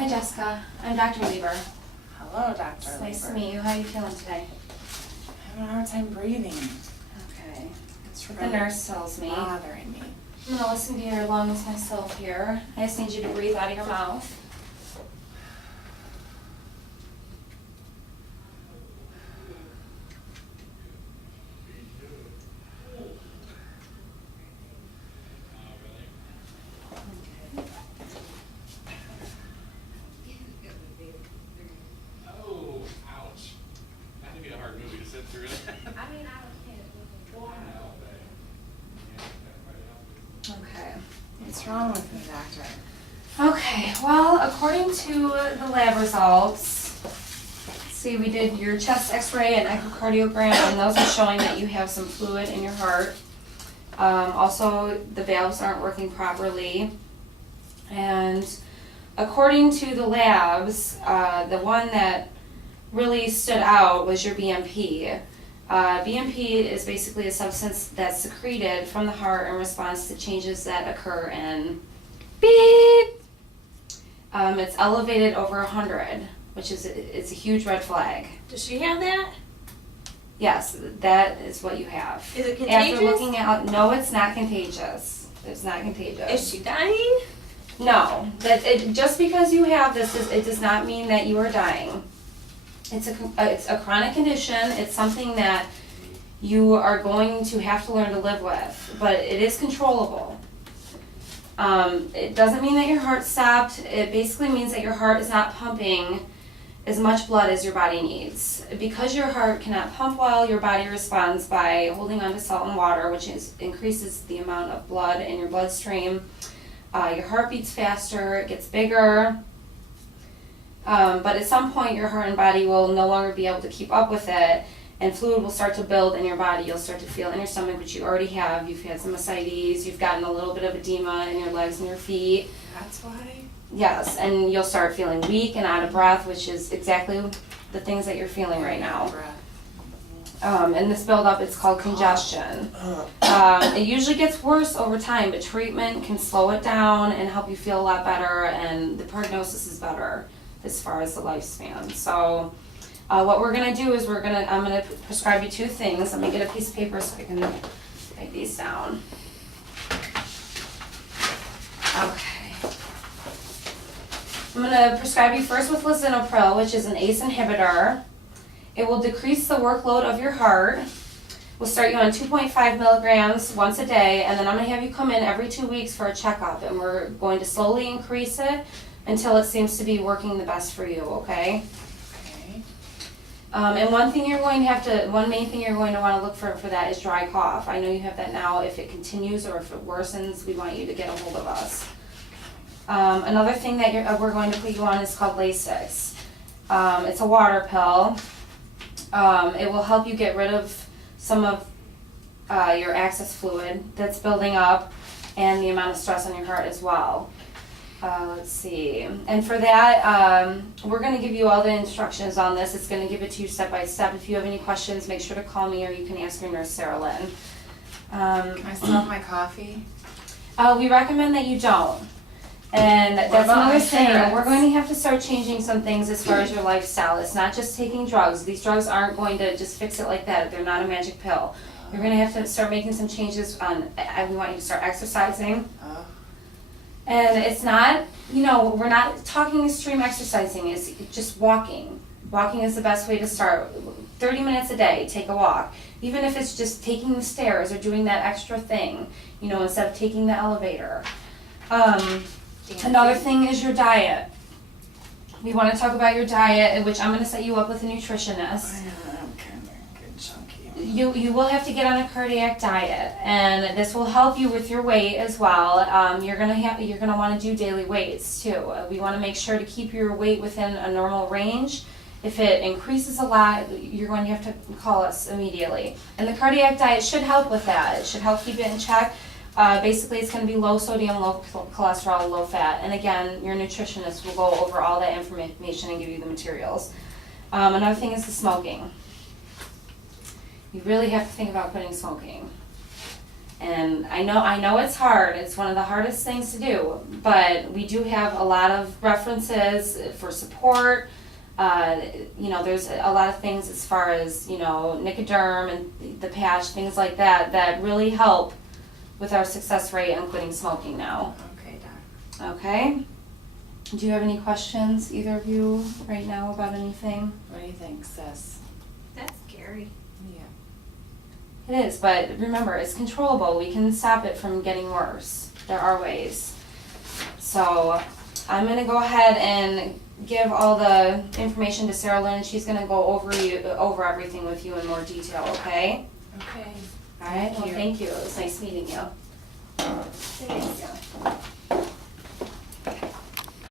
Hi Jessica, I'm Dr. Lieber. Hello, Dr. It's Lieber. nice to meet you. How are you feeling today? I'm having a hard time breathing. Okay. It's The really nurse tells me. bothering me. I'm gonna listen to your lungs myself here. I just need you to breathe out of your mouth. Oh, ouch. That'd be a hard movie to sit through. Okay. What's wrong with me, doctor? Okay, well, according to the lab results, see, we did your chest x-ray and echocardiogram, and those are showing that you have some fluid in your heart. Also, the valves aren't working properly. And according to the labs, the one that really stood out was your BMP. BMP is basically a substance that's secreted from the heart in response to changes that occur in beep. It's elevated over 100, which is it's a huge red flag. Does she have that? Yes, that is what you have. Is it After contagious? looking at, no, it's not contagious. It's not contagious. Is she dying? No, just because you have this, it does not mean that you are dying. It's a chronic condition. It's something that you are going to have to learn to live with, but it is controllable. It doesn't mean that your heart stopped. It basically means that your heart is not pumping as much blood as your body needs. Because your heart cannot pump well, your body responds by holding on to salt and water, which increases the amount of blood in your bloodstream. Your heart beats faster, it gets bigger, but at some point your heart and body will no longer be able to keep up with it, and fluid will start to build in your body. You'll start to feel in your stomach, which you already have. You've had some ascites, you've gotten a little bit of edema in your legs and your feet. That's why? Yes, and you'll start feeling weak and out of breath, which is exactly the things that you're feeling right now. Breath. And this buildup, it's called congestion. It usually gets worse over time, but treatment can slow it down and help you feel a lot better, and the prognosis is better as far as the lifespan. So what we're gonna do is I'm gonna prescribe you two things. Let me get a piece of paper so I can write these down. Okay. I'm gonna prescribe you first with lisinopril, which is an ACE inhibitor. It will decrease the workload of your heart. We'll start you on 2.5 milligrams once a day, and then I'm going to have you come in every 2 weeks for a checkup, and we're going to slowly increase it until it seems to be working the best for you, okay? Okay. And one main thing you're going to want to look for that is dry cough. I know you have that now. If it continues or if it worsens, we want you to get a hold of us. Another thing that we're going to put you on is called Alexis. It's a water pill. It will help you get rid of some of your excess fluid that's building up and the amount of stress on your heart as well. Let's see. And for that, we're going to give you all the instructions on this. It's going to give it to you step by step. If you have any questions, make sure to call me, or you can ask your nurse, Sarah Lynn. Can I still have my coffee? We recommend that you don't. And What that's about another my thing. cigarettes? We're going to have to start changing some things as far as your lifestyle. It's not just taking drugs. These drugs aren't going to just fix it like that. They're not a magic pill. You're going to have to start making some changes on, we want you to start exercising. And it's not, we're not talking extreme exercising. It's just walking. Walking is the best way to start. 30 minutes a day, take a walk. Even if it's just taking the stairs or doing that extra thing, instead of taking the elevator. Another thing is your diet. We want to talk about your diet, in which I'm going to set you up with a nutritionist. I'm kind of good chunky. You will have to get on a cardiac diet, and this will help you with your weight as well. You're gonna want to do daily weights too. We want to make sure to keep your weight within a normal range. If it increases a lot, you're going to have to call us immediately. And the cardiac diet should help with that. It should help keep it in check. Basically, it's going to be low sodium, low cholesterol, low fat. And again, your nutritionist will go over all that information and give you the materials. Another thing is the smoking. You really have to think about quitting smoking. And I know it's hard, it's one of the hardest things to do, but we do have a lot of references for support. There's a lot of things as far as, Nicoderm and the patch, things like that, that really help with our success rate on quitting smoking now. Okay, Doc. Okay? Do you have any questions, either of you, right now about anything? What do you think, Sis? That's scary. Yeah. It is, but remember, it's controllable. We can stop it from getting worse. There are ways. So I'm going to go ahead and give all the information to Sarah Lynn. She's going to go over everything with you in more detail, okay? Okay. All right, well, Thank you. thank you. It was nice meeting you. Thanks.